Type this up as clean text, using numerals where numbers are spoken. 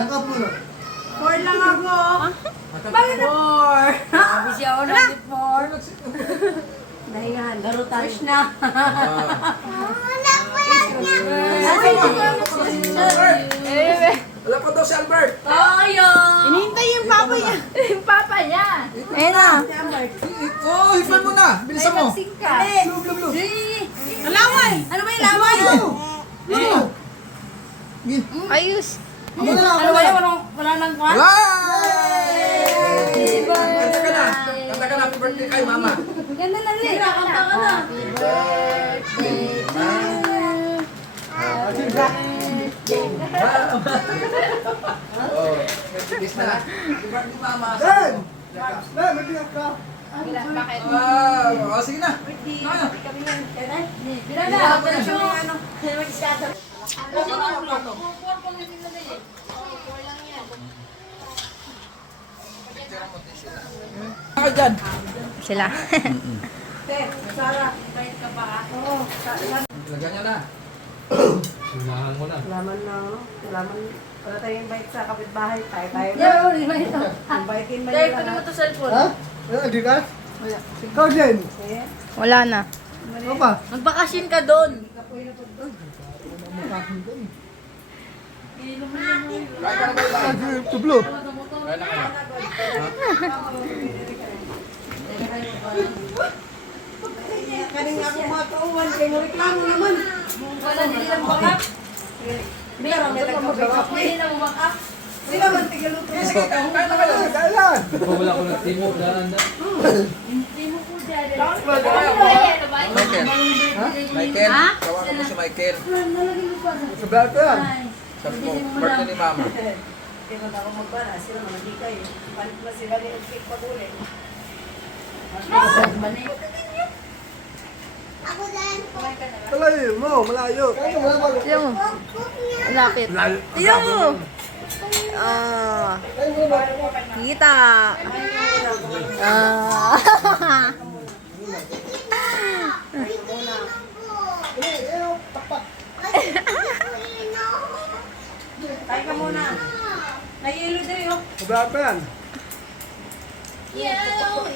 Nakapulo. 4 lang ako. Bakit na? 4. Sabi siya ako na 4. Dahingan, garutan. Push na. Wala pa daw si Albert. Tayo! Hinihintay yung papa niya. Yung papa niya. Ayun na. Oh, hipan mo na. Bilisan mo. Blue, blue, blue. Ang laway. Ano ba yung laway? Ayos. Ako na lang, Ano ba yung wala nang kwan? Hey! Kanta ka na. Kanta ka na. Happy birthday kay mama. Ganda na rin. Kanta ka na. Oh, kiss na. Happy birthday mama. Ben! Ben, magbigat ka. Bakit? Oh, sige na. Kaya. Bila na. Ano? Mag-iskata. Ako dyan. Sila. Sarah, kahit ka pa. Oo. Lagyan niya na. Unahan mo na. Laman na, ano? Laman, wala tayong invite sa kapitbahay. Tayo. Yeah, di ba ito? Invitein ba Dahil nila ko naman lahat? to cellphone. Ha? Hindi ka? Ikaw din. Eh, Wala na. Ano ba? Magbakasyon ka doon. Kaya ka na ba ilan? Tublo. Kaya na kayo. kaning ako mga kauwan, kayo mo reklamo naman. Wala din lang bakap. Meron, may nagpapakap. Hindi na umakap. Sila man tigaluto. Sige, kaya na kayo. Kailan? Wala ko ng timo. Daan na. Hindi mo po dyan. Michael. Michael. Tawagan mo si Michael. Sa blato yan. Sabi mo, birthday ni mama. Kaya man ako magbara, sila man hindi kayo. Balik na sila ni Elfik Paguli. Malayo mo, malayo. Kaya wala ba? Tignan mo. Lapit. Tignan mo. Ah. Kita. Ah. Tayo ka muna. Nahihilo din yun. Sa blato yan. Yellow.